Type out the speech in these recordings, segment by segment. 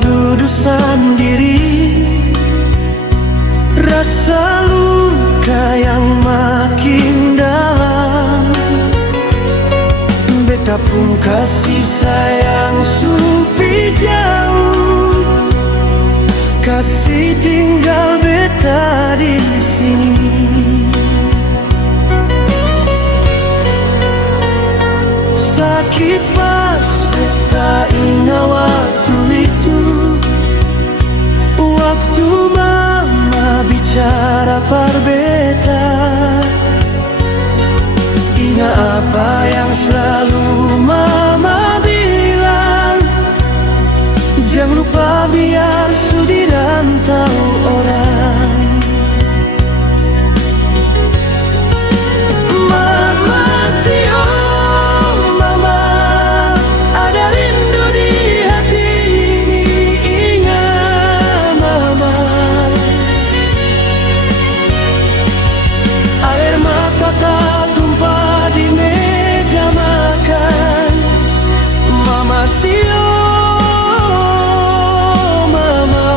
duduk sendiri, rasa luka yang makin dalam. Beta pun kasih sayang supi jauh, kasih tinggal beta di sini. Sakit pas beta ingat waktu itu, waktu mama bicara par beta. Ingat apa yang selalu mama bilang, jangan lupa biar sudi rantau orang. Mama sio, mama ada rindu di hati ini. Ingat mama, air mata tak tumpah di meja makan. Mama sio, mama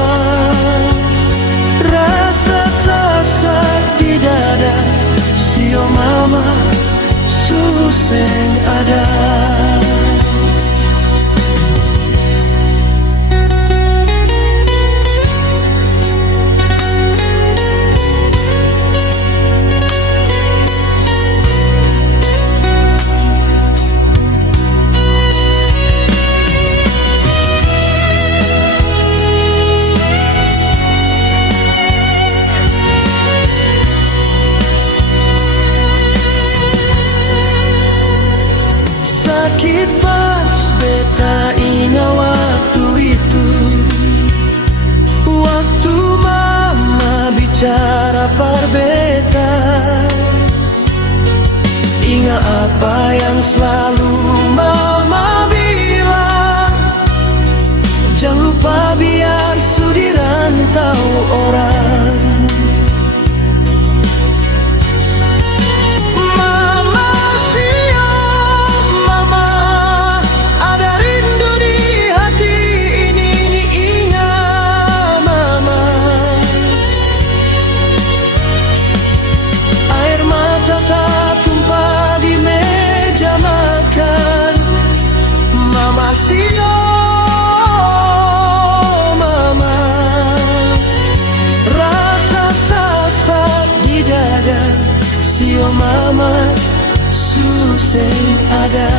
rasa sasak di dada. Sio mama suseng ada. Sakit pas beta ingat waktu itu, waktu mama bicara par beta. Ingat apa yang selalu mama bilang, jangan lupa biar sudi rantau orang. Sio, mama rasa sasak di dada. Sio mama suseng ada.